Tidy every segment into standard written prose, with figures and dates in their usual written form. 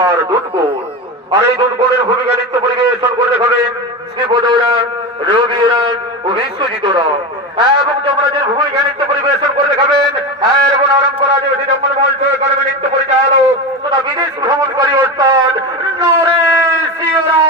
পুরস্কার দুধগুণ। আর এই দুধগুণের ভূমিকা নৃত্য পরিবেশন করে দেখাবেন শ্রীপদরা, রবিরা ও বিশ্বজিতরা। এবং যমরাজের ভূমিকা নৃত্য পরিবেশন করে দেখাবেন এবং আরম্ভ আদিবাসী জঙ্গল মঞ্চ একাডেমি নৃত্য পরিচালক তথা বিদেশ ভ্রমণকারী ওস্তাদ নরেশ শিবরা।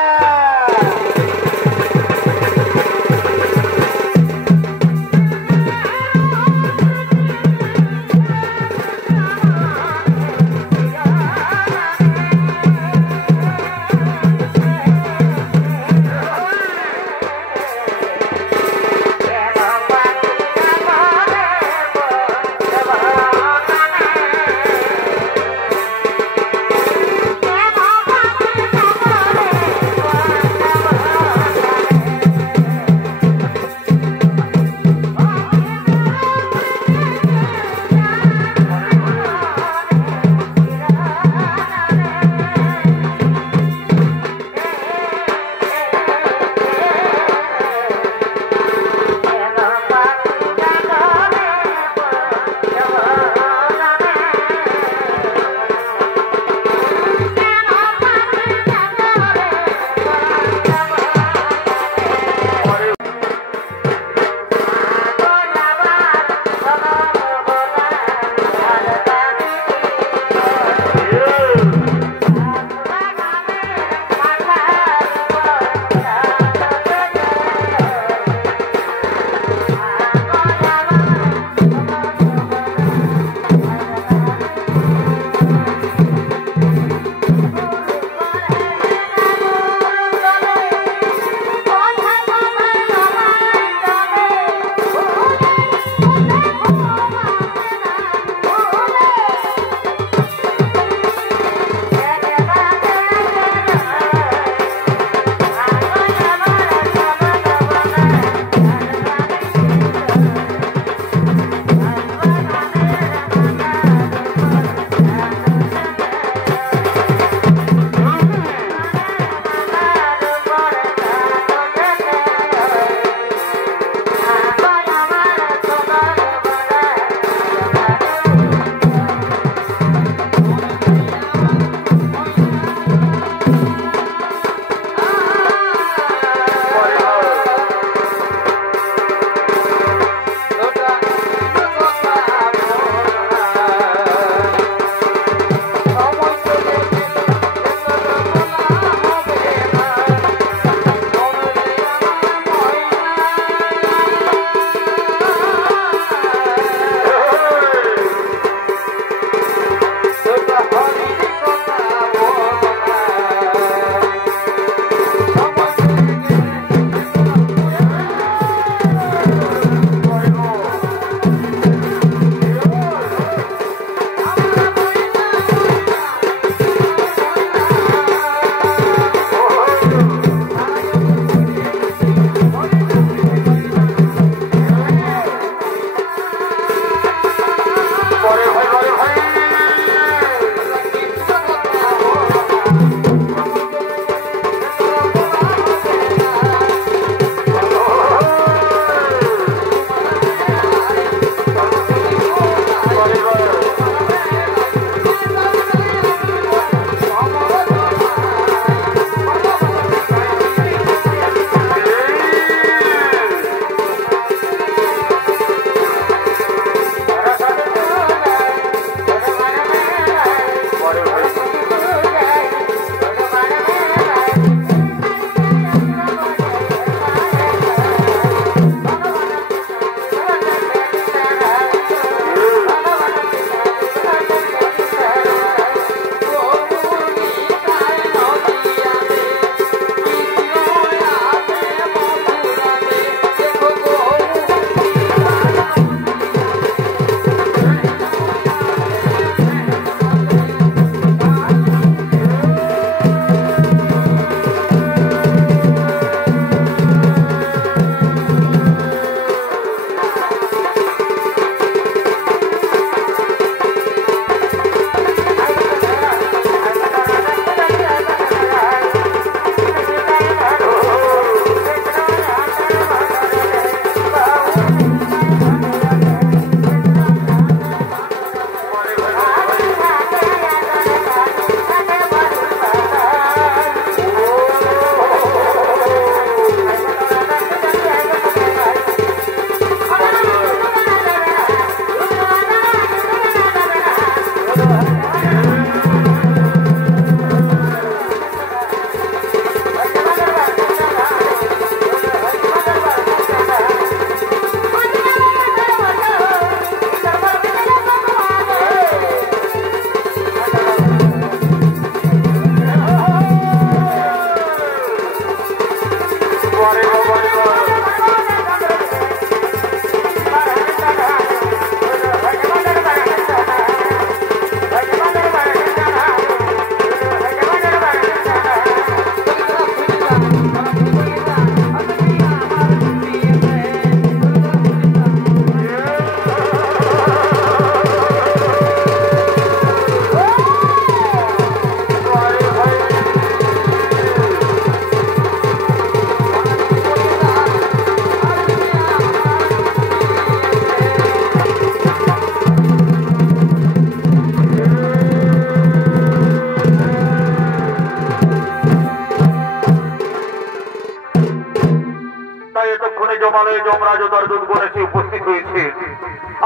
তাই এতক্ষণে জমালয়ে যমরাজ ও তার দুধগণ এসে উপস্থিত হয়েছে।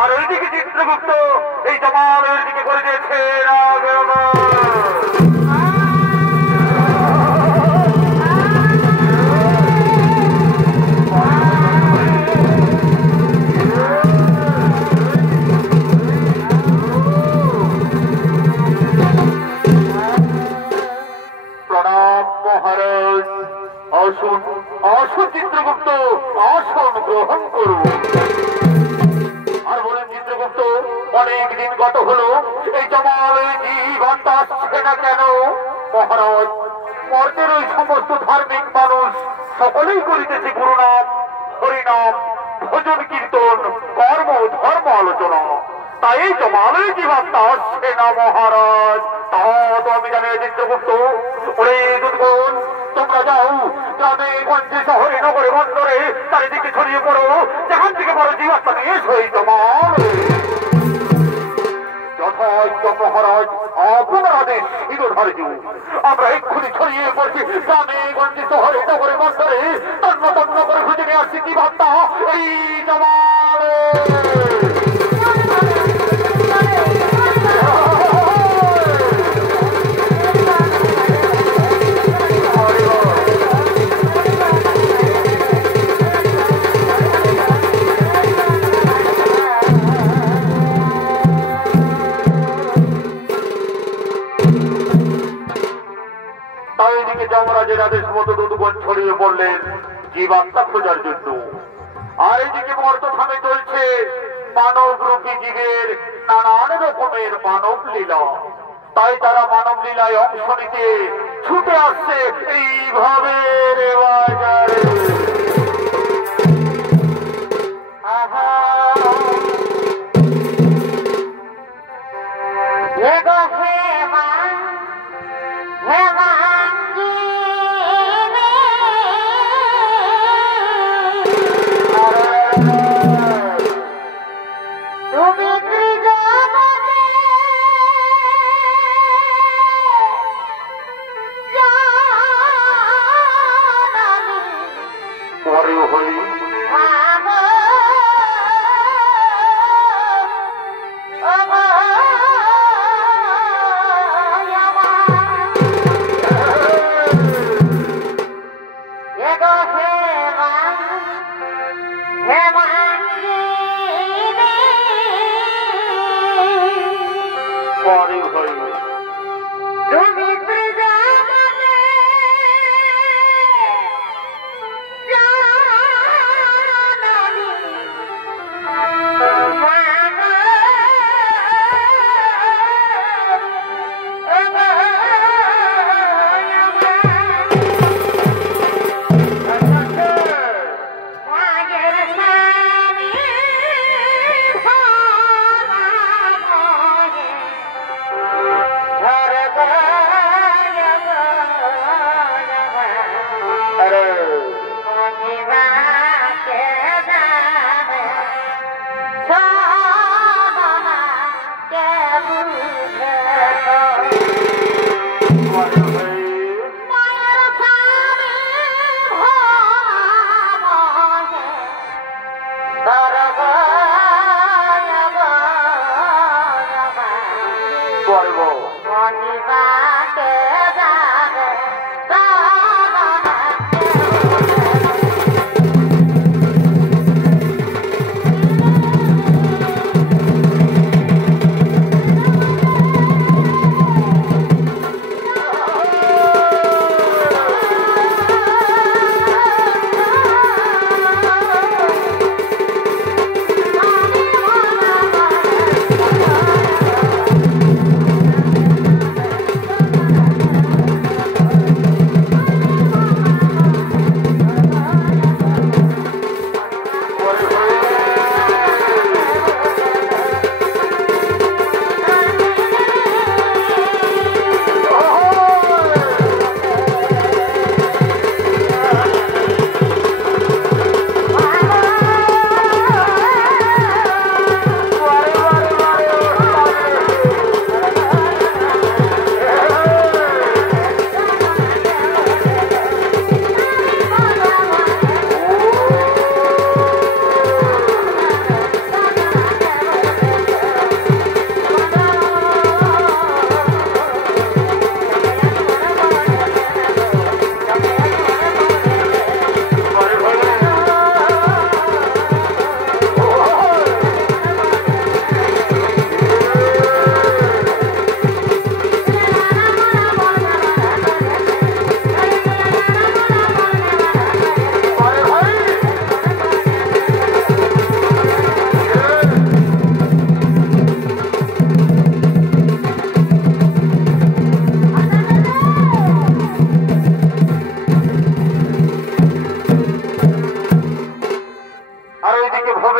আর ওইদিকে চিত্রগুপ্ত এই জমালয়ের দিকে করে দিয়েছে প্রণাম মহারাজ। আসুন আসুন চিত্রগুপ্ত, আসন গ্রহণ করুন। আর বলেন চিত্রগুপ্ত, অনেকদিন গত হলো, এই জমালে জীবনটা আসছে না কেন? মহারাজ, মর্তের ওই সমস্ত ধার্মিক মানুষ সকলেই করিতেছে গুরুনাম, হরিনাম, ভজন কীর্তন, কর্ম ধর্ম আলোচনা, তাই এই জমালে জীবনটা আসছে না মহারাজ। তা তো আমি জানি চিত্রগুপ্ত। ওরে দুর্গণ, তোমরা যাও গ্রামে গঞ্জে শহরে নগরে বন্দরে চারিদিকে ছড়িয়ে পড়ো, যেখান থেকে বড় জীবাত্মা নিয়ে সই তোমার যথাযথ মহারাজ আপনার আদেশ শিরোধার্য। আমরা এক্ষুনি ছড়িয়ে পড়ছি গ্রামে গঞ্জে শহরে নগরে বন্দরে, তন্ন তন্ন করে খুঁজে নিয়ে আসছি জীবাত্মা এই জমালে। যমরাজের আদেশ মতো দুধগণ ছড়িয়ে পড়লেন জীবাত্মা খোঁজার জন্য। আর এদিকে মর্তধামে চলছে মানব রূপী জীবের নানান রকমের মানব লীলা। তাই তারা মানব লীলায় অংশ নিতে ছুটে আসছে এইভাবে বাজারে।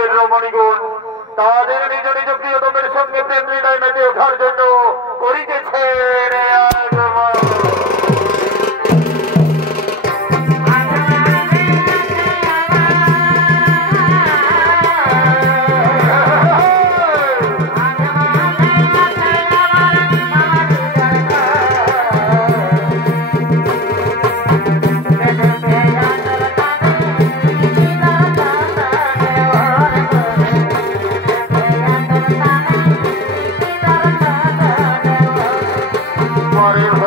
গ্রামের রমণীগণ তাদের নিজ নিজ প্রিয়তমের সঙ্গে প্রেম হৃদয় মেতে ওঠার জন্য করিতেছেন আগমন। What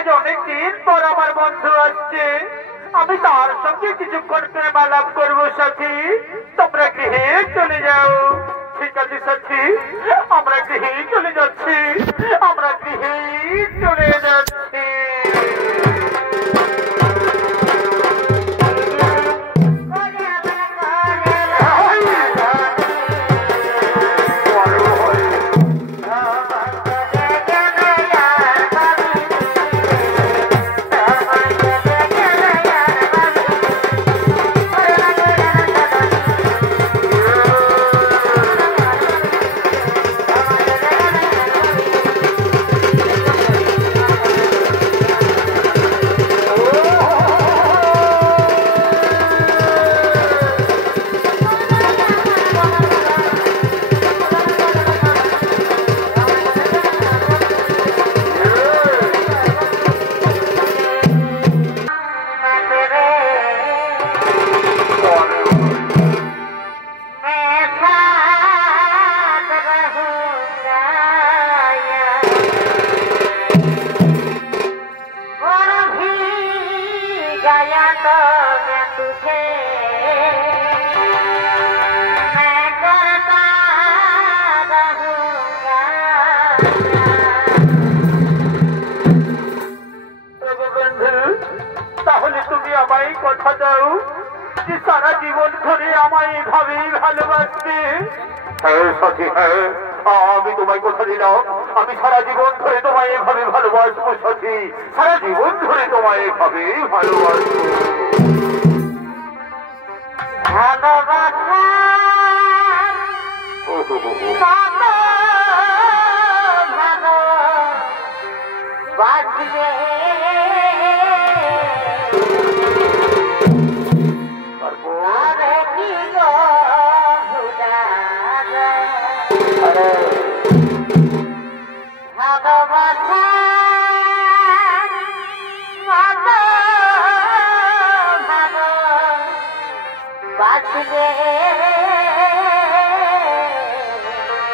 আজ অনেকদিন পর আমার বন্ধু আসছে, আমি তার সঙ্গে কিছুক্ষণ প্রেম আলাপ করবো সাথী। তোমরা গৃহে চলে যাও। ঠিক আছে সাথী, আমরা গৃহে চলে যাচ্ছি, আমরা গৃহে চলে যাচ্ছি। তাহলে তুমি আমায় কথা দাও যে সারা জীবন ধরে আমায় এভাবেই ভালোবাসবে। হ্যাঁ সাথী, হ্যাঁ, আমি তোমায় কথা দিলাম, আমি সারা জীবন ধরে তোমায় এভাবে ভালোবাসবো সাথী, সারা জীবন ধরে তোমায় এভাবে ভালোবাসবো। ভালোবাসা বাজবে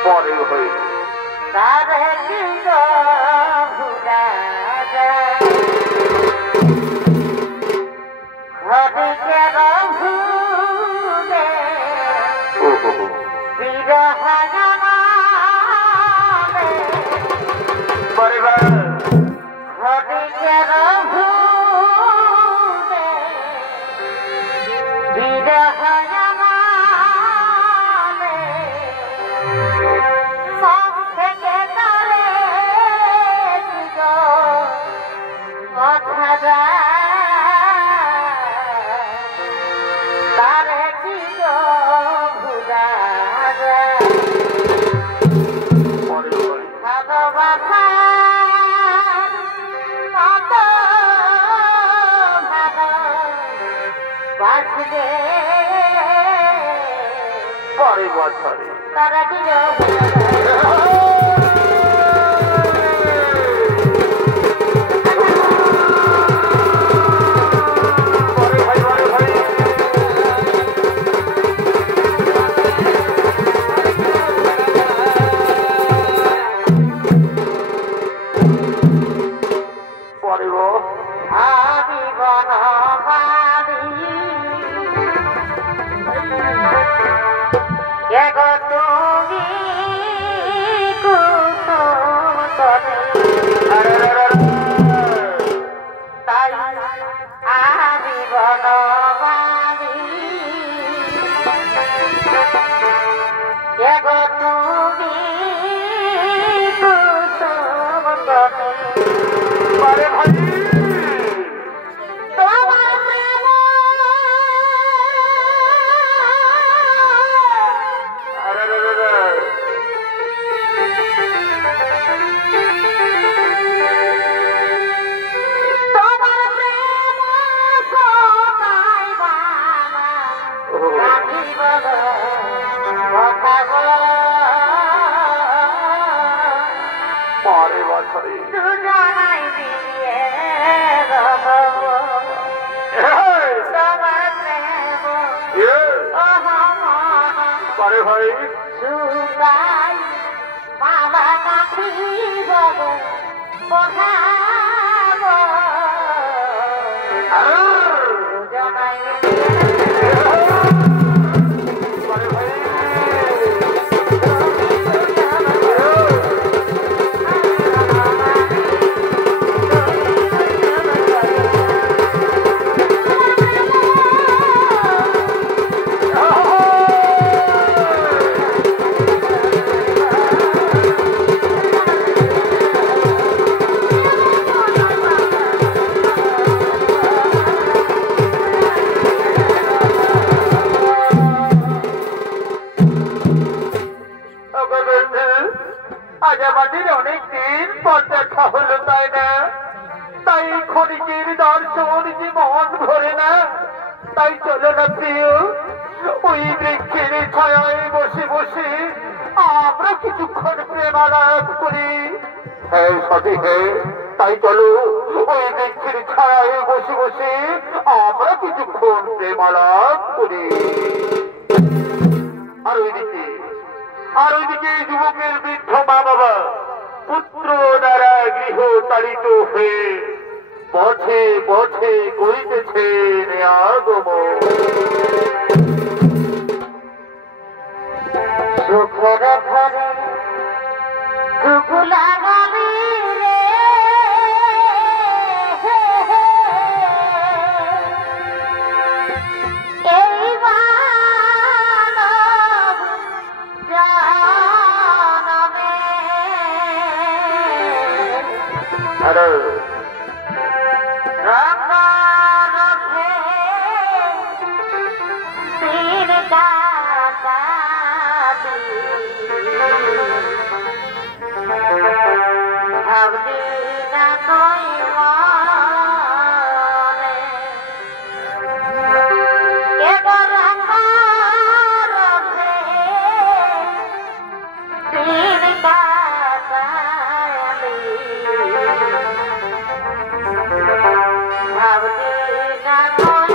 পরে হয়ে পরে বছরে তারা কি Baba, চলো না প্রিয়, ওই বৃক্ষের ছায়ায় বসে বসে আমরা কিছুক্ষণ প্রেমালাপ করি। হ্যাঁ সাথী, হ্যাঁ তাই চলো, ওই বৃক্ষের ছায়ায় বসে বসে আমরা কিছুক্ষণ প্রেমালাপ করি। আর ওইদিকে যুবকের বৃদ্ধ মা বাবা পুত্র দ্বারা গৃহ তাড়িত হয়ে পথে পথে করিতেছেন আগমন। সুখের ঘরে দুঃখ লাগাবি রে, এই মানব জনমে। হ্যালো রঙে দিন কাটাবি, ভাবলি না তুই মনে, এবার রঙে দিন কাটাবি, ভাবলি না তুই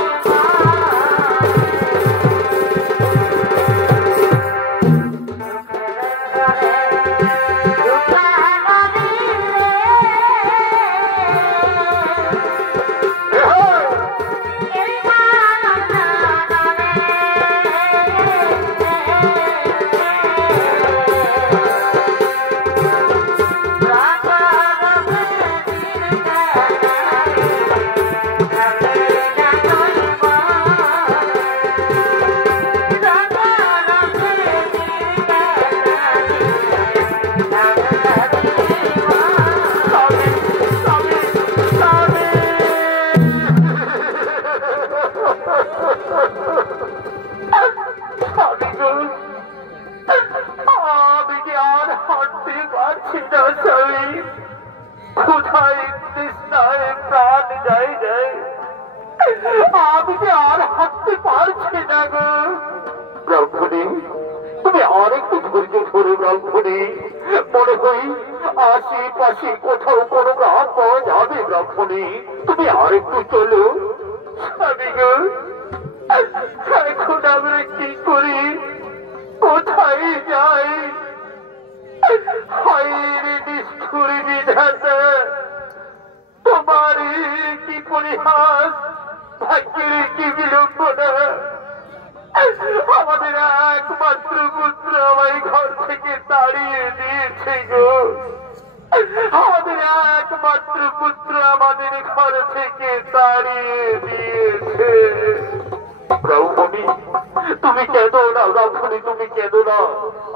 আমি কি আর হাঁটতে পারছি না স্বামী, কোথায় তৃষ্ণায় প্রাণ যায় যায়, আমি কি আর হাঁটতে পারছি না গো। ব্রাহ্মণী, তুমি আর একটু ধৈর্য ধরো ব্রাহ্মণী, মনে করি আশেপাশে কোথাও কোনো গ্রাম পাওয়া যাবে। ব্রাহ্মণী, তুমি আর একটু চলো। স্বামী গো, এখন আমরা কি করি, কোথায় যাই? হায়রে নিষ্ঠুর বিধাতা, তোমারই কি পরিহাস, ভাগ্যের কি বিড়ম্বনা। আমাদের একমাত্র পুত্র আমায় ঘর থেকে তাড়িয়ে দিয়েছে গো, আমাদের একমাত্র পুত্র আমাদের ঘর থেকে তাড়িয়ে দিয়েছে। ব্রাহ্মণী, তুমি কেঁদো না ব্রাহ্মণী, তুমি কেঁদো না,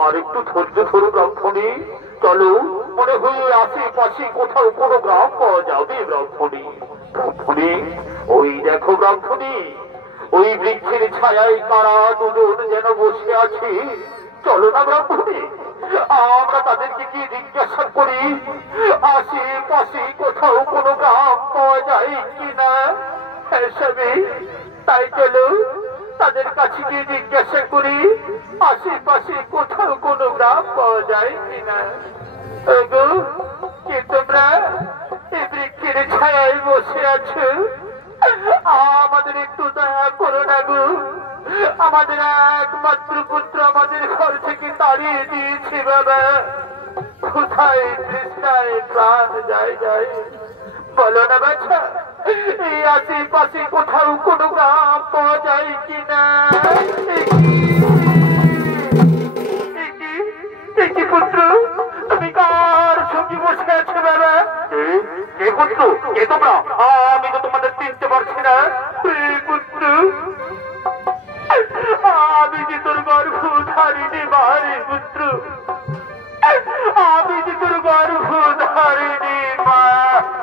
আর একটু ধৈর্য ধরো ব্রাহ্মণী। চলো, মনে হয় আশেপাশে কোথাও কোনো গ্রাম পাওয়া যাবে। ব্রাহ্মণী, ব্রাহ্মণী, ওই দেখো ব্রাহ্মণী, ওই বৃক্ষের ছায়ায় কারা দুজন যেন বসে আছে। চলো না ব্রাহ্মণী, আমরা তাদেরকে গিয়ে জিজ্ঞাসা করি আশেপাশে কোথাও কোনো গ্রাম পাওয়া যায় কিনা। হ্যাঁ স্বামী, তাই চলো, তাদের কাছে গিয়ে জিজ্ঞাসা করি আশেপাশে কোথাও কোনো গ্রাম পাওয়া যায় কিনা। গো, কে তোমরা এই বৃক্ষের ছায়ায় বসে আছো? আমাদের একটু দয়া করো না গো, আমাদের একমাত্র পুত্র আমাদের ঘর থেকে তাড়িয়ে দিয়েছে বাবা, কোথায় তৃষ্ণায় প্রাণ যায় যায়, বলো না বাছা, এই আশেপাশে কোথাও কোনো গ্রাম পাওয়া যায় কিনা। কি পুত্র, তুমি কার সঙ্গে বসে আছো বাবা? কে পুত্র, কে তোমরা? আমি তো তোমাদের চিনতে পারছি না। পুত্র, আমি যে তোর গর্ভধারিণী মারি পুত্র, আমি যে তোর গর্ভধারিণী মা।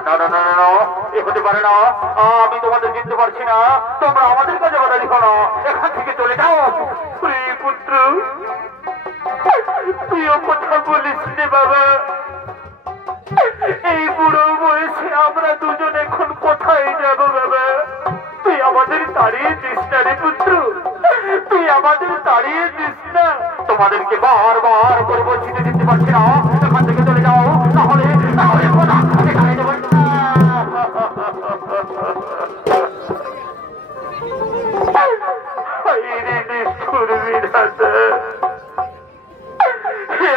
না না না না, এ হতে পারে না, আমি তোমাদের চিনতে পারছি না, তোমরা আমাদের কাছে কথা লিখো না, এখান থেকে চলে যাও। পুত্র, তুইও কথা বলিস রে বাবা, এই বুড়ো বয়সে আমরা দুজন এখন কোথায় যাব বাবা, তুই আমাদের তাড়িয়ে দিস না রে পুত্র। আমাদের তাড়িয়ে দিস না। তোমাদেরকে বারবার করে বলছি দিতে পারছি না, এখান থেকে চলে যাও, নাহলে কোথা থেকে গাড়ি দেবেন না।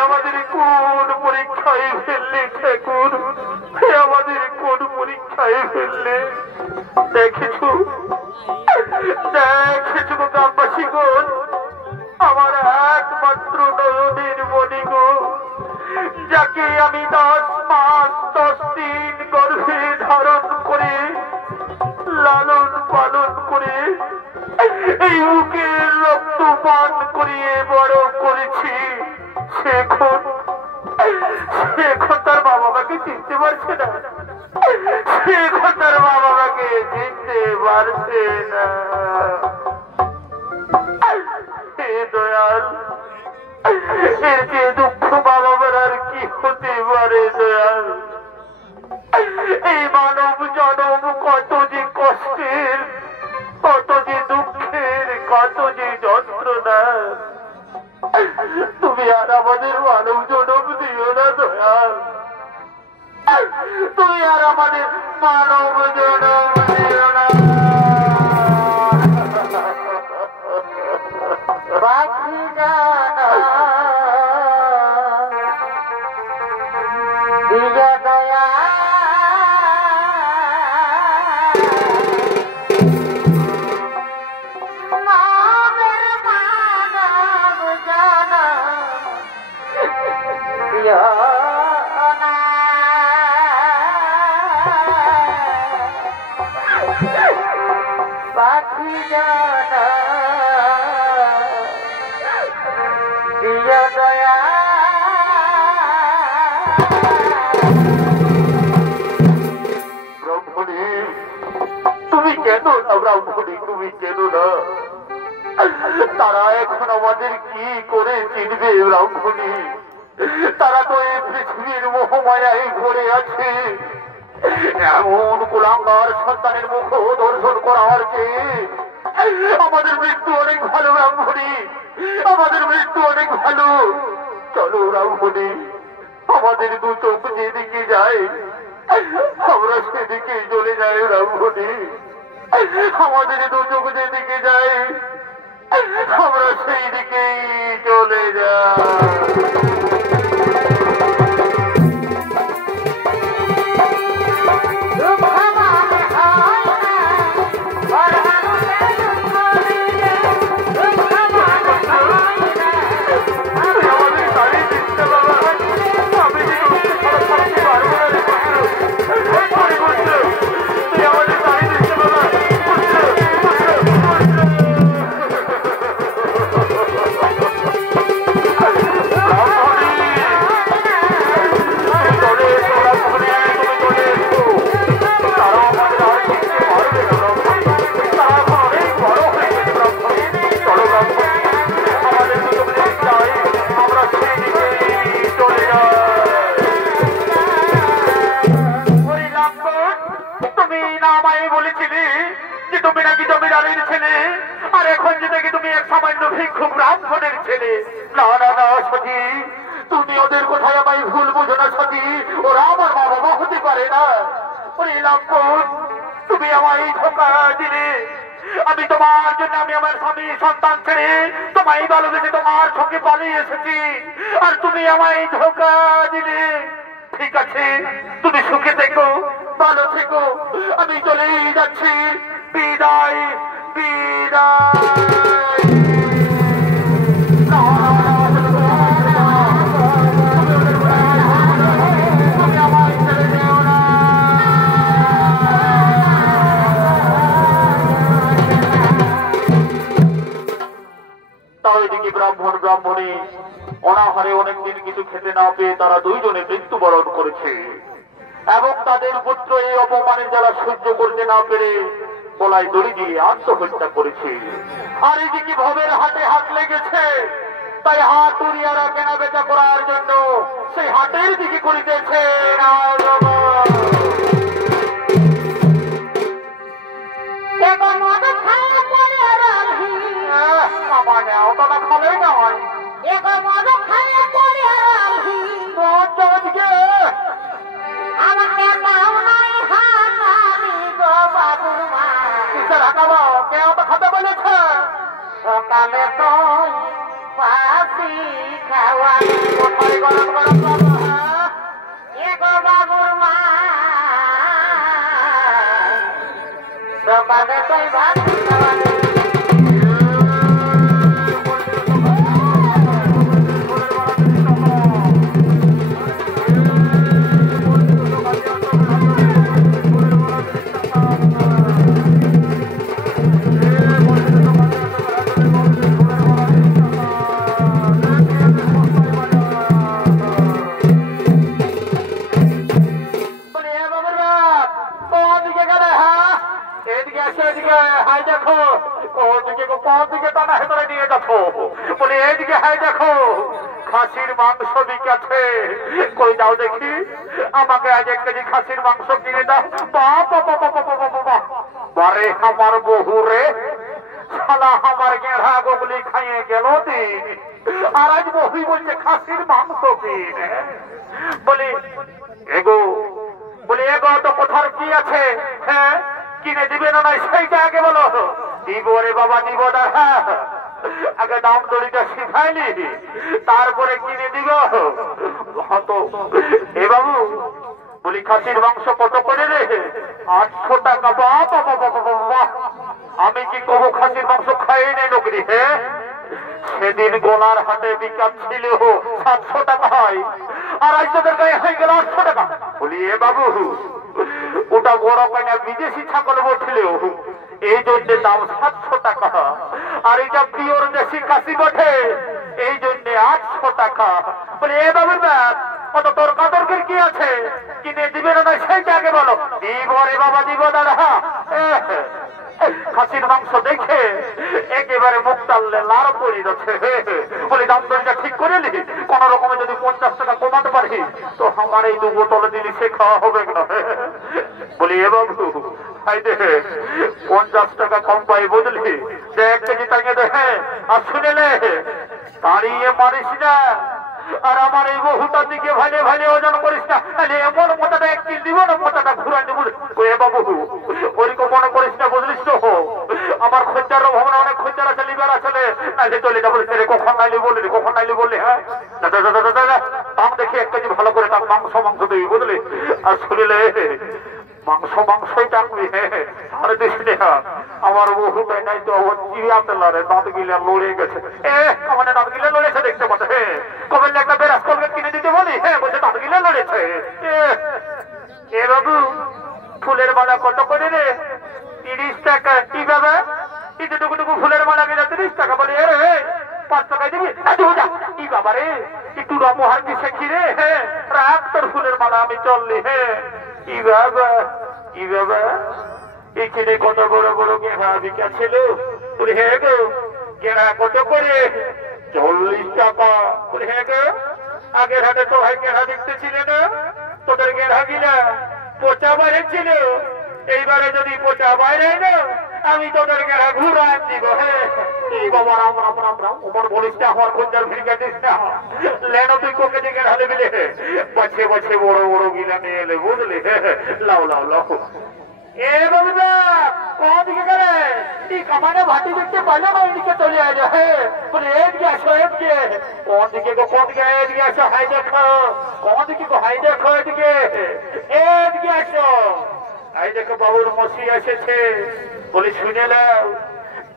আমাদের কোন পরীক্ষায় ফেললে ঠাকুর, আমাদের কোন পরীক্ষায় ফেললে? দেখেছো গ্রামবাসীগণ, আমার একমাত্র নয়নের মণি গো, যাকে আমি 10 মাস 10 দিন গর্ভে ধারণ করে লালন পালন করে এই বুকের রক্ত পান করিয়ে বড় করেছি, এখন তার মা বাবাকে চিনতে পারছে না, এখন তার মা বাবাকে চিনতে পারছে না। হে দয়াল, এর যে দুঃখ মা বাবার আর কি হতে পারে দয়াল? এই মানব জনম কত যে কষ্টের, কত যে দুঃখের, কত যে যন্ত্রণা। তুমি আর আমাদের মানব জনম দিও না দয়াল, তুমি আর আমাদের মানব জনম দিও না। পাখি জানা দিও দয়া, মানবের মানব জানা দিও না। পাখি জানা দিও দয়া। ব্রাহ্মণী, তুমি কেন না ব্রাহ্মণী, তুমি কেন না? তারা এখন আমাদের কি করে চিনবে ব্রাহ্মণী? তারা তো এই পৃথিবীর মোহমায়ায় ভরে আছে। এমন কুলাঙ্গার সন্তানের মুখ দর্শন করার চেয়ে আমাদের মৃত্যু অনেক ভালো ব্রাহ্মণী, আমাদের মৃত্যু অনেক ভালো। চলো ব্রাহ্মণী, আমাদের দু চোখ যেদিকে যায় আমরা সেদিকে চলে যাই ব্রাহ্মণী, আমাদের দু চোখ যেদিকে যায় আমরা সেই দিকেই চলে যাই। তুমি নাকি জমিদারের ছেলে, আর এখন যে দেখি তুমি এক সামান্য ভিক্ষুক ব্রাহ্মণের ছেলে। না না না সতী, তুমি ওদের কোথায় আমায় ভুল বুঝো না সতী, ওরা আমার মা বাবা হতে পারে না। তুমি আমায় ধোঁকা দিলে, আমি তোমার জন্য আমি আমার স্বামী সন্তান ছেড়ে তোমায় ভালোবেসে তোমার সঙ্গে পালিয়ে এসেছি, আর তুমি আমায় ধোঁকা দিলে। ঠিক আছে, তুমি সুখে থেকো, ভালো থেকো, আমি চলেই যাচ্ছি। বিদায় বিদায়। ব্রাহ্মণ ব্রাহ্মণী অনাহারে অনেকদিন কিছু খেতে না পেয়ে তারা দুইজনে মৃত্যুবরণ করেছে, এবং তাদের পুত্র এই অপমানের জ্বালা সহ্য করতে না পেরে গলায় দড়ি দিয়ে আত্মহত্যা করেছে। আর এদিকে ভবের হাটে হাট লেগেছে, তাই হাট উড়িয়ারা কেনা বেচা করার জন্য সেই হাটের দিকে করিতেছে। আমার বলেছে সকালে তো বাসি খাওয়া কোথায় গরম গরম বাবা এগো বাবুর মা সকালে তো বাসি খাওয়া খাসির মাংস বিকাছে কই দাও দেখি আমাকে আজ 1 কেজি খাসির মাংস কিনে দাও বারে আমার বহু রে শালা আমার গেঁড়া গোবলি খাইয়ে গেল দিন আর আজ বহু বলছে খাসির মাংস কিনে বলি এগো তো কোথার কি আছে হ্যাঁ কিনে দিবে না সেইটা আগে বলো দিব রে বাবা দিব না আগে দাম দড়িটা শিখাইনি তারপরে কিনে দিব এ বাবু বলি খাসির মাংস কত করে রে 800 টাকা বাবা আমি কি কবো খাসির মাংস খাই নাই নকরি হ্যাঁ সেদিন গোলার হাটে বিকাশ ছিল 700 টাকা হয় আর আজ তোদের গায়ে হয়ে গেল 800 টাকা বলি এ বাবু ওটা বড় পাইনা বিদেশি ছাগল বসলেও এই জন্য দাম 700 টাকা আর এটা পিওর দেশি কাশি বটে এই জন্য 800 টাকা বলে এ বাবুর ব্যাগ কত তর্কাতর্কের কি আছে কিনে দিবে না সেইটা আগে বলো দিব রে বাবা দিব দাদা খাসির মাংস দেখে একেবারে মুখ টানলে লাল পড়ে যাচ্ছে বলি দাম দরটা ঠিক করে নি কোন রকমে যদি 50 টাকা কমাতে পারি তো আমার এই 2 বোতল দিলি সে খাওয়া হবে না বলি এ বাবু ভাই দে 50 টাকা কম পাই বুঝলি 1 কেজি টাকা দে আর শুনে নে দাঁড়িয়ে মারিস না আর আমার এই বহুটার দিকে ভালে ভালে ওজন করিস না এমন মোটাটা 1 কেজি দিব না মোটাটা ঘুরাই দেবো এ বাবু ওরকম মনে করিস না বুঝলিস তো আমার খোঁজারও ভাবনা অনেক খোঁজার আছে লিভার আছে নাইলে চলে যাবো কখন নাইলে বললি হ্যাঁ দাম দেখি 1 কেজি ভালো করে মাংস দিবি বুঝলি আর শুনিলে মাংসই টাকবি আর দিস আমার বহুটাই নাই তো চিড়িয়াতে লড়ে দাঁত গিলা লড়ে গেছে আমার দাঁত গিলা লড়েছে দেখতে পাচ্ছে কবে একটা বেরাস কলগেট কিনে দিতে বলি বলছে দাঁত গিলা লড়েছে এ বাবু ফুলের মালা কত করে রে 30 টাকা কি বাবা টুকু ফুলের মালা কিনা 30 টাকা বলে রে 5 টাকায় দিবি কি বাবা রে একটু রমহার কি শেখি রে রাখ তোর ফুলের মালা আমি চললি কি বাবা এখানে কত বড় বড় গেঁড়া বিকা ছিল বলে হ্যাঁ গো গেঁড়া কত করে 40 টাকা বলে হ্যাঁ গো আগের হাটে তো ভাই গেঁড়া দেখতেছিলে না তোদের গেঁড়া গিলা পচা বাইরে ছিল এইবারে যদি পচা বাইরে না আমি তোদের গেঁড়া ঘুরাই দিব এই বাবা রাম রাম রাম রাম ওমর বলিস না আমার খোঁজার ভিড় কাটিস না লেনো তুই কোকে যে গেঁড়া নেবিলে বছে বড় বড় গিলা নিয়ে এলে বুঝলি লাও এ বাবুদা কোন দিকে গেলে এই কামানে ভাটি দেখতে পারলো না এদিকে চলে আয় বলে এদিকে আসো কোন দিকে এদিকে আসো হাই দেখো কোন দিকে হাই দেখো এদিকে আসো হাই দেখো বাবুর মসি এসেছে বলে শুনে নাও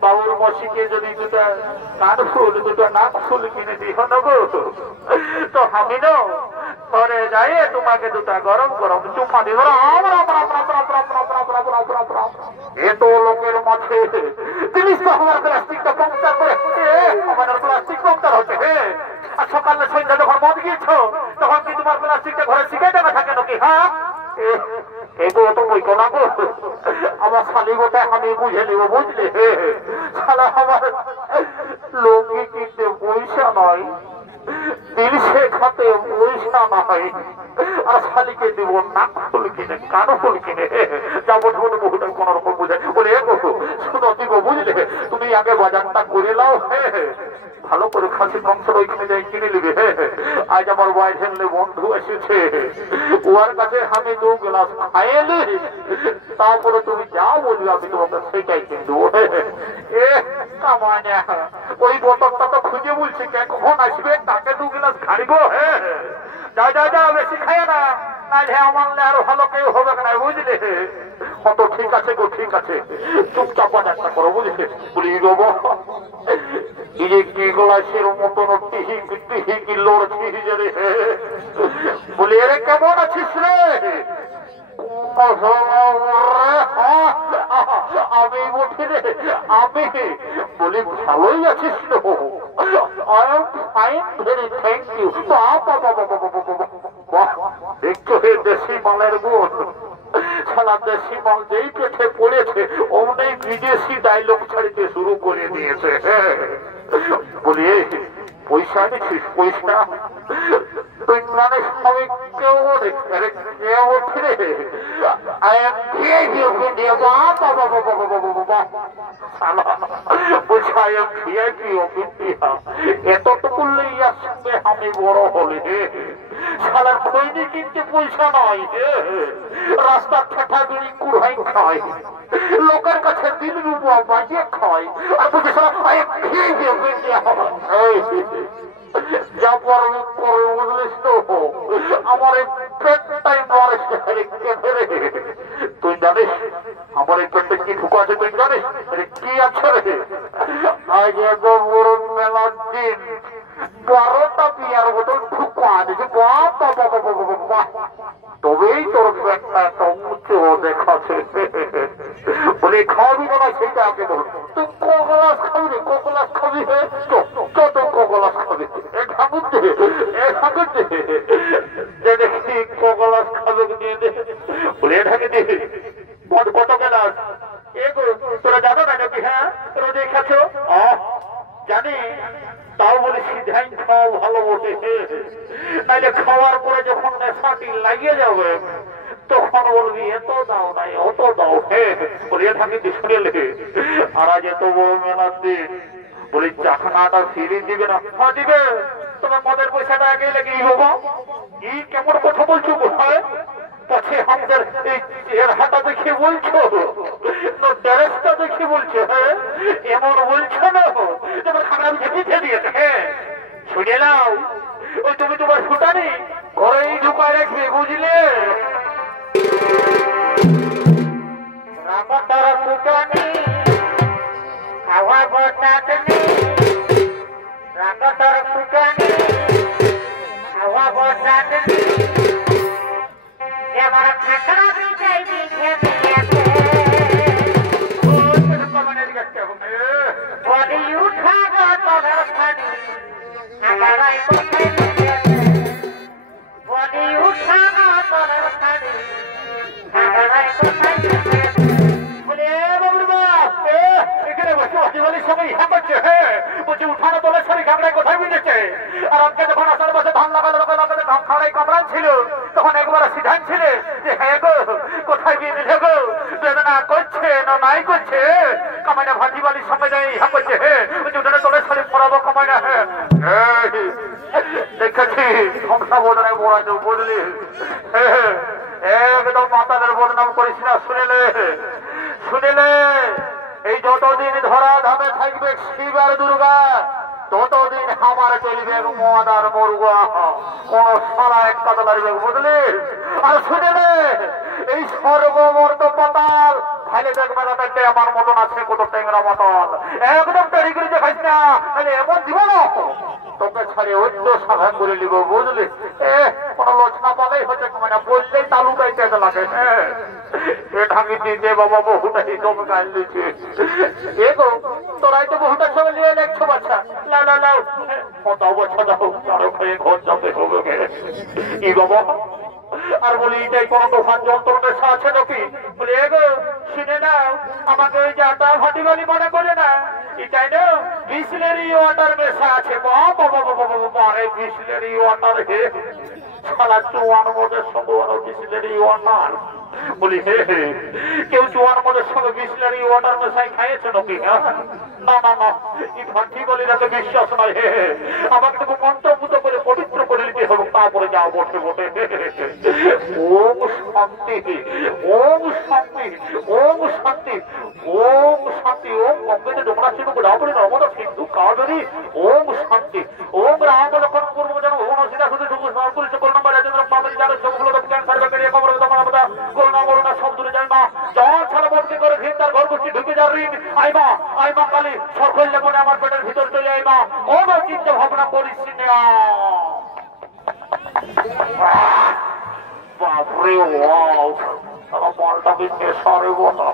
বাবুর মসিকে যদি 2টা কান ফুল 2টা নাক ফুল কিনে দিও নেবো তো আমি নো ঘরে যাই তোমাকে 2টা গরম গরম চুমা দিব এত লোকের মাঝে জিনিস তো আমার প্লাস্টিকটা পাংচার করে আমার প্লাস্টিক পাংচার হচ্ছে আর সকালে সন্ধ্যা যখন মদ গিয়েছো তখন কি তোমার প্লাস্টিকটা ঘরে শিখে দেবে থাকে নাকি এগুলো তো বই কোনা গো আমার শালি গোটায় আমি বুঝে নিব বুঝলি শালা আমার লোকে কিনতে পয়সা নয় দিল শেখাতে পয়সা নয় আর শালিকে দিব নাক ফুল কিনে কানো ফুল কিনে যাবো বহুটা কোন রকম বুঝে বলে শুনো দিব বুঝলে, তুমি আগে বাজারটা করে নাও, ভালো করে খাসির মাংসের ওইখানে যাই কিনে নিবে। আজ আমার বাইরে বন্ধু এসেছে, ওর কাছে আমি 2 গ্লাস খাইলি, তারপরে তুমি যা বলবে আমি তোমাকে সেটাই কিনবো। ওই বোতলটা তো খুঁজে বলছি কখন আসবে, তাকে 2 গ্লাস খাইবো। যা যা যা, বেশি খায় না, নাহলে আমার আরো ভালো কেউ হবে না বুঝলে। কত ঠিক আছে গো, ঠিক আছে, চুপচাপ বাজারটা করো বুঝলে। বলি বাবা এই যে কি গ্লাসের মতন টিহি লড়ছি রে, বলি এরে কেমন আছিস রে? আমি বলি রে, আমি বলি ভালোই আছিস তো? I am fine, very thank you. দেখছো হে দেশি মালের গুণ, সারা দেশি মাল যেই পেটে পড়েছে অমনি বিদেশি ডায়লগ ছাড়িতে শুরু করে দিয়েছে। বলি পয়সা নিচ্ছিস? পয়সা তুই মানে সবাই কেউ রে, কেউ ওঠে রে। I am VIP of India. বলছি I am VIP of India, এতটুকু লইয়ার সঙ্গে আমি বড় হলে শালার খৈনি কিনতে পয়সা নয়, রাস্তার ঠেঠা বিড়ি কুড়াই খায়, লোকের কাছে দিন রুপা বাজিয়ে খায়, আর বুঝে যা পারবে করবে বুঝলিস তো। আমার এই পেটটাই মারে, তুই জানিস আমার এই পেটে কি ঢুকা আছে? তুই জানিস কি আছে রে? আজ এত বড় মেলার দিন 12টা বিয়ার বোতল ঢুকা দিয়েছে। তবেই তোর পেটটা এত উঁচু দেখাচ্ছে। বলে খাওয়াবি না সেইটা আগে বল। তুই কগলাস খাবি রে, কগলাস খাবি? কত কগলাস খাবি? দেখি কগলাস খাবে নিয়ে দে, বলে এটাকে দে। কত গেলাস? তোরা জানো না নাকি? হ্যাঁ তোরা দেখাচ্ছ জানি, তাও বলে সিধাই খাওয়া ভালো বটে, নাইলে খাওয়ার পরে যখন নেশাটি লাগিয়ে যাবে তখন বলবি এত দাও নাই অত দাও। বলিয়ে থাকি শুনেলে। আর আজ এত বড় মেলার দিন, বলি চাখানাটা ফিরিয়ে দিবে না? হ্যাঁ দিবে, তোমার মদের পয়সাটা আগে লেগে বাবা। কি কেমন কথা বলছো কোথায়? পছে আমাদের এর হাটা দেখে বলছো, ড্রেসটা দেখে বলছো, হ্যাঁ এমন বলছো না তোমার খাবার ঝেঁপিয়ে দিয়েছে। হ্যাঁ শুনে নাও, ওই তুমি তোমার ফুটানি ঘরেই ঢুকায় রাখবে বুঝলে। রামতর ফুটানি খাওয়া বসাতনি, রামতর ফুটানি খাওয়া বসাতনি, এবার খাকড়া বিজাই দিছে দিয়েছে, বলি উঠাবো তোদের ফানি, আগারাই কোথায় দিয়েছে, বলি উঠাবো তোদের ফানি, আগারাই কোথায় দিয়েছে। এখানে বসে বলি সবাই হ্যাঁ করছে। হ্যাঁ বলছি উঠানো তোলে সরি কামড়ায় কোথায় বিঁধেছে। আর আজকে যখন আসার বসে ধান লাগানো খাড়াই কামড়ান ছিল, তখন একবার সিদ্ধান্ত ছিল যে হ্যাঁ গো কোথায় বিঁধেছে গো, বেদনা করছে না নাই করছে, কামাইনা ভাজি বালির সঙ্গে যাই হ্যাঁ করছে। হ্যাঁ উঠানো তোলে সরি পড়াবো কামাইনা। হ্যাঁ দেখেছি সংসার বোধনায় বড়া যাও বুঝলি। একদম মাতাদের বদনাম করিস না। শুনিলে এই যতদিন ধরা ধামে থাকবে শিব আর দুর্গা, ততদিন আমার চলবে মদ আর মুরগা, কোন সারা এক কথা লাগবে বুঝলি। আর শুনিলে এই স্বর্গমর্ত পাতাল ভাইলে দেখবে না, আমার মতন আছে কত টেংরা মতন, একদম তৈরি করে যে খাইস না, এমন দিব না তোকে ছাড়ে অন্য সাধন করে নিব বুঝলি। কোন লচনা পালেই হচ্ছে মানে বললেই তালু গাইতে লাগে। ঢাকি দিতে বাবা বহুটাই জমে গান দিচ্ছে। এগো তোরাই তো বহুটার সঙ্গে নিয়ে দেখছো বাচ্চা, না না না কত বছর দাও আরো খেয়ে ঘর যাবে হবে ই বাবা। আর বলি এটাই কোন দোকান যন্ত্র নেশা আছে নাকি? বলি এগো শুনে নাও, আমাকে ওই যে আটা ভাটি বালি মনে করে না, এটাই না বিসলেরি ওয়াটার নেশা আছে। বাবা বাবা বাবা বাবা, এই বিসলেরি ওয়াটার হে সারা চুয়ান মদের সঙ্গে বিসলেরি ওয়াটার বলি হে কেউ জোয়ার মধ্যে সঙ্গে বিসলারি ওয়াটার মেশাই খাইয়েছে নাকি? না না না, এই ফাঁকি বলি নাকি বিশ্বাস নয়। হে আমাকে তো মন্ত্রভূত করে পবিত্র করে নিতে হবে, তারপরে যাও বসে বসে। ওম শান্তি, ওম শান্তি, ওম শান্তি, ওম শান্তি। ওম গঙ্গে ডোমরা সিন্ধু গোদাবরী নর্মদা সিন্ধু কাবেরী। ওম শান্তি। ওম রাম লক্ষণ পূর্ব যেন ওম সীতা সুধী সবুজ নরকুল করুণা রাজেন্দ্র পাবলি যার সবগুলো ক্যান্সার ব্যাকটেরিয়া কবর দমনবদা করুণা মরুণা সব দূরে যায় না। জল ছাড়া বর্তি করে ভিন্দার ঘর করছি ঢুকে যার ঋণ। আইমা আইমা কালী সকল মনে আমার পেটের ভিতর চলে আইমা। কোনো চিন্তা ভাবনা করিস না। বাপরে ওয়াও, আমার মালটা বেশ নেশারে বলা,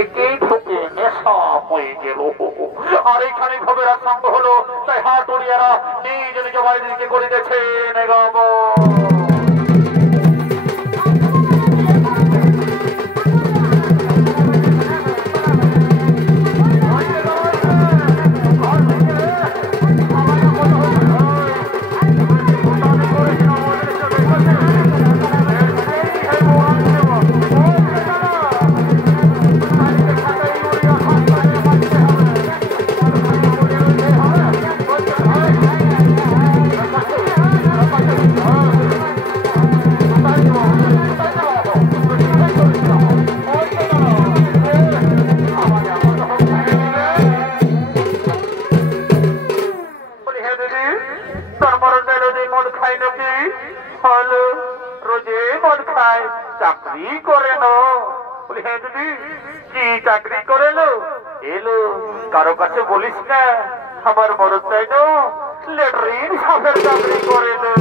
একেই ঢুকে নেশা হয়ে গেল। আর এখানে ভবের আক্রান্ত হলো, তাই হাত উড়িয়ারা নিজ নিজ বাড়িতে করিতেছে নেগাম। চাকরি করে নো? বলি হ্যাঁ দিদি, কি চাকরি করে লো? এলো কারো কাছে বলিস না, আমার মরদ চাই নো লেট্রিন সাফের চাকরি করে লো।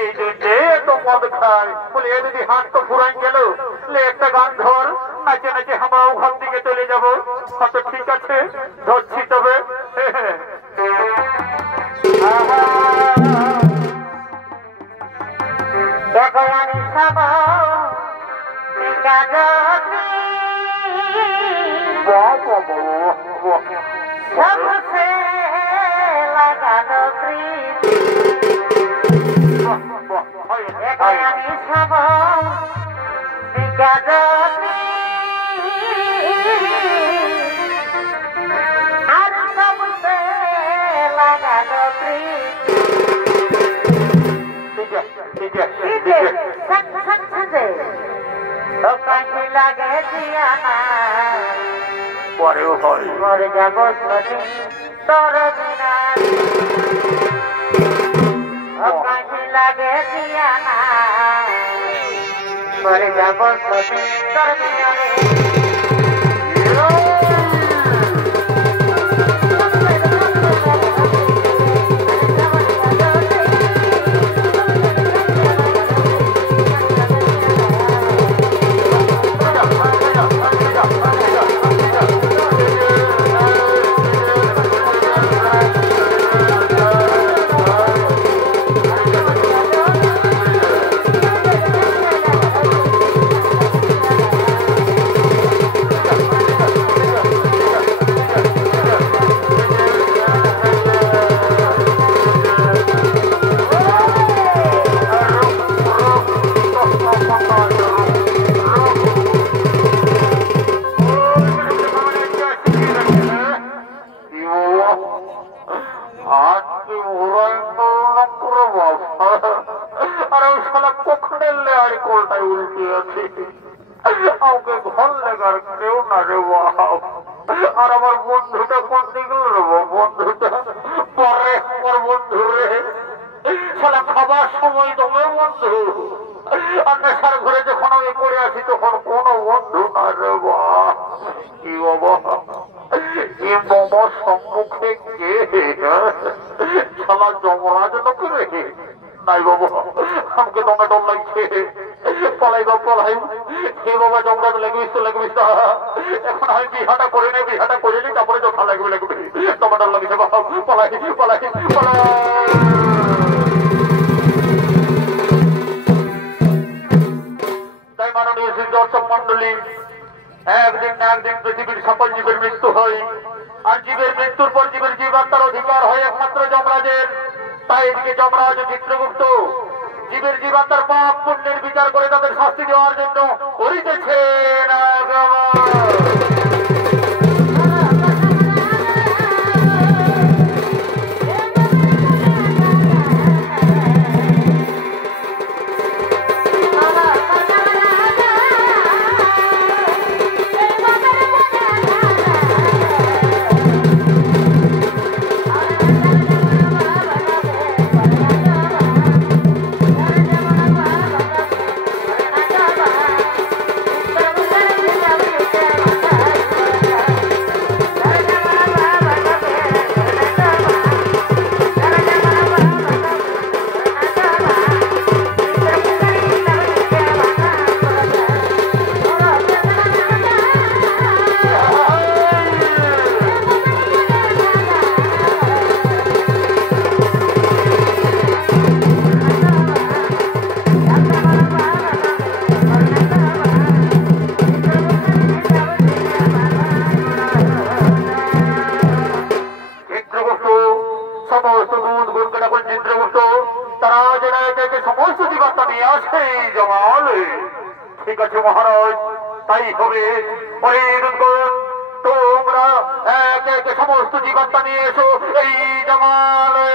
এই জন্যে এত মদ খায়। বলি এ দিদি হাত তো ফুরাই গেল, লে একটা গান ধর, নাচে নাচে আমরা ওখান থেকে চলে যাবো। হয়তো ঠিক আছে, ধরছি তবে। भगवानी सब सबसे लगा दो प्रीति। भगवानी सब लगा दो और सबसे लगा दो प्रीति। লাগে দিয়া পরেও হয় মরে যাব তোর বিনা। কাশি লাগে দিয়া মরে যাব তোর বিনা। আর আমার বন্ধুটা কোন দিকে নেবো? বন্ধুটা পরে আমার বন্ধু রে, সালা খাবার সময় দমে বন্ধু। আর নেশার ঘরে যখন আমি পড়ে আছি তখন কোন বন্ধু না রে। কি বাবা, কি বাবা সম্মুখে কে? সালা যমরাজ লোক রে। নাই বাবা, আমাকে দমে ডর লাগছে। পলাই বা পলাই, হে বাবা যমরাজ লাগবিস তো লাগবিস না। এখন আমি বিহাটা করে নি, বিহাটা করে নি, তারপরে যথা লাগবে লাগবে। দমে ডর লাগছে বাবা, পলাই পলাই পলাই। তাই মাননীয় শ্রী দর্শক মন্ডলী, একদিন না একদিন পৃথিবীর সকল জীবের মৃত্যু হয়। আর জীবের মৃত্যুর পর জীবের জীবাত্মার অধিকার হয় একমাত্র যমরাজের। তাই এদিকে যমরাজ চিত্রগুপ্ত জীবের জীবাত্মার পাপ পুণ্যের বিচার করে তাদের শাস্তি দেওয়ার জন্য করিতেছেন সমস্ত জীবাত্মা নিয়ে আসে জমালে। ঠিক আছে মহারাজ, তাই হবে। তোমরা একে একে সমস্ত জীবাত্মা নিয়ে এসো এই জমালে।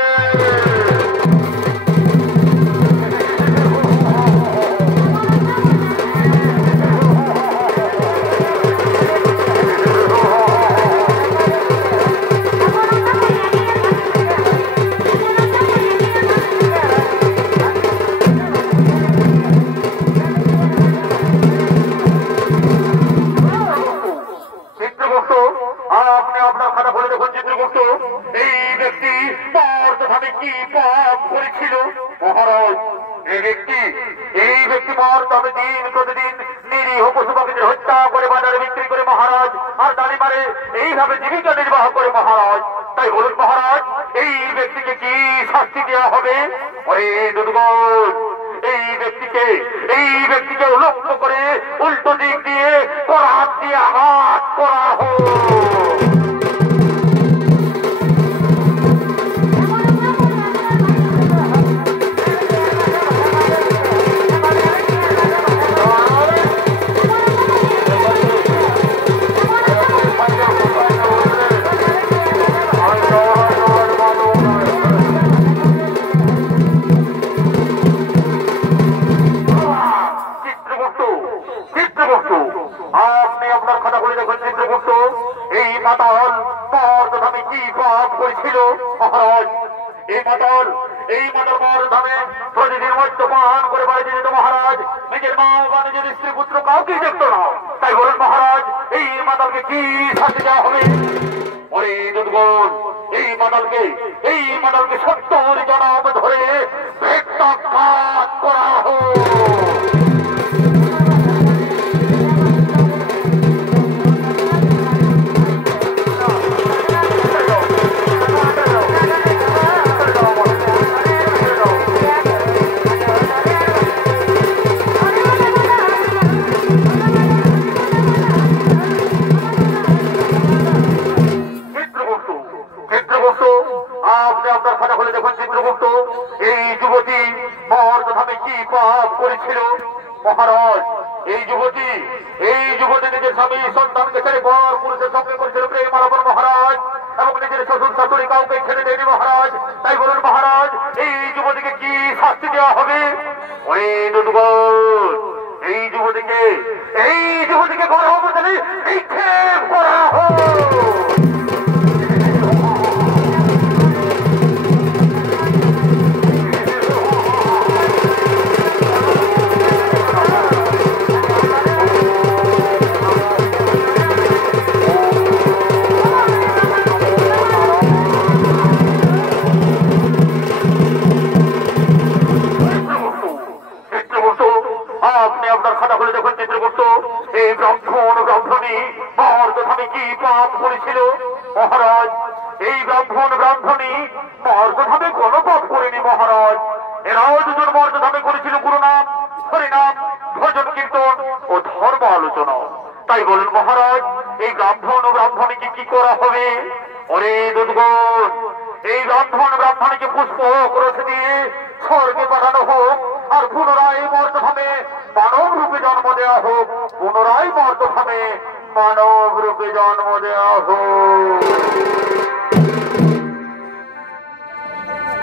এইভাবে জীবিকা নির্বাহ করে মহারাজ। তাই বলুন মহারাজ, এই ব্যক্তিকে কি শাস্তি দেওয়া হবে? এই ব্যক্তিকে উলঙ্গ করে উল্টো দিক দিয়ে করাত দিয়ে আঘাত করা হোক। প্রতিদিন মদ্যপান করে বাড়িতে যেত মহারাজ। নিজের মা বা নিজের স্ত্রী পুত্র কাউকেই দেখতো না। তাই বলুন মহারাজ, এই মাতালকে কি শাস্তি দেওয়া হবে? এই মাতালকে 70 জনম ধরে ভেট্টাঘাত করা হোক। মহারাজ, এই যুবতী নিজের স্বামী সন্তানকে ছেড়ে পর পুরুষের সঙ্গে করেছিল প্রেম আলাপন মহারাজ, এবং নিজের শ্বশুর শাশুড়ি কাউকে ছেড়ে দেয়নি মহারাজ। তাই বলুন মহারাজ, এই যুবতীকে কি শাস্তি দেওয়া হবে? এই যুবতীকে করা হবে নিক্ষেপ করা হোক। মহারাজ, এই ব্রাহ্মণ ব্রাহ্মণী মর্যাদাভাবে কোন পাপ করেনি মহারাজ। এরাও দুজন মর্যাদাভাবে করেছিল গুরুনাম, হরিনাম, ভজন কীর্তন ও ধর্ম আলোচনা। তাই বলুন মহারাজ, এই ব্রাহ্মণ ও ব্রাহ্মণীকে কি করা হবে? এই ব্রাহ্মণ ব্রাহ্মণীকে পুষ্প রথ দিয়ে স্বর্গে পাঠানো হোক আর পুনরায় মর্তভাবে মানব রূপে জন্ম দেওয়া হোক, পুনরায় মর্তভাবে মানব রূপে জন্ম দেওয়া হোক।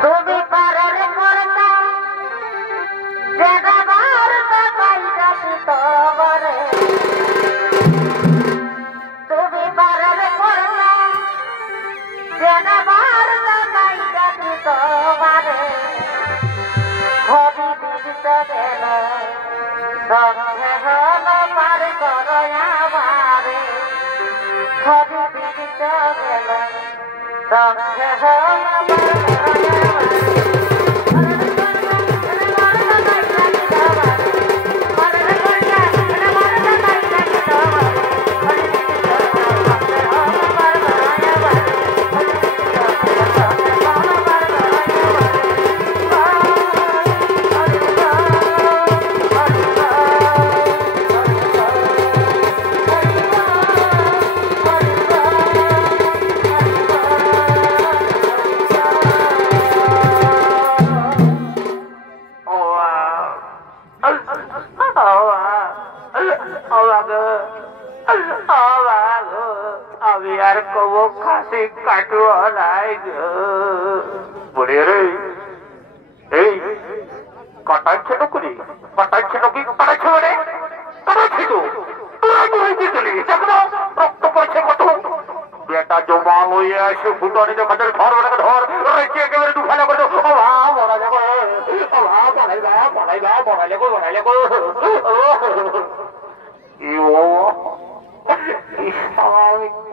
তুমি পারের করতা জেগাবার তাই যাবি তোমারে, তুমি পারের করতা জেগাবার তাই যাবি তোমারে, হরি বিদিত গেল সঙ্গে হল পার করো আমারে, হরি বিদিত গেল সঙ্গে হল আমি আর কব খাসি কাটুয়া নাই বলে রে, এই কাটাচ্ছে নকরি, কাটাচ্ছে নকি, কাটাচ্ছে মানে কাটাচ্ছি তো রক্ত পড়ছে কত, বেটা জমা হয়ে আসে ফুটনি যখন ধর ওটাকে ধর রেখে একেবারে দু ফেলা করে বড়া যাবো বড়াইলে গো বড়াইলে গো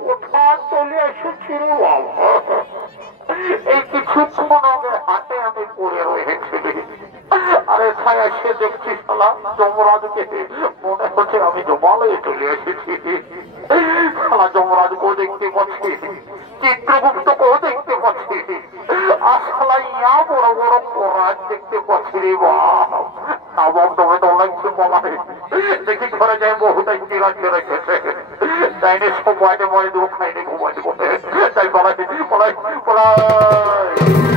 কোথা চলে এসেছি রে বাবা, এই কিছুক্ষণ আগে হাতে আমি পড়ে রয়েছি। আরে ছায়া সে দেখছি শালা যমরাজকে, মনে হচ্ছে আমি জমালয়ে চলে এসেছি। শালা যমরাজকেও দেখতে পাচ্ছি, চিত্রগুপ্তকেও দেখতে পাচ্ছি, আর শালা ইয়া বড় বড় পরাজ দেখতে পাচ্ছি রে বাপ। নবম তবে তো লাগছে বলাই, দেখি ঘরে যায় বহুটাই তিরাজকে রেখেছে, তাইনে সব বাড়িতে মরে দেবো, খাইনি ঘুমাই দেবো, তাই বলাই বলাই বলাই।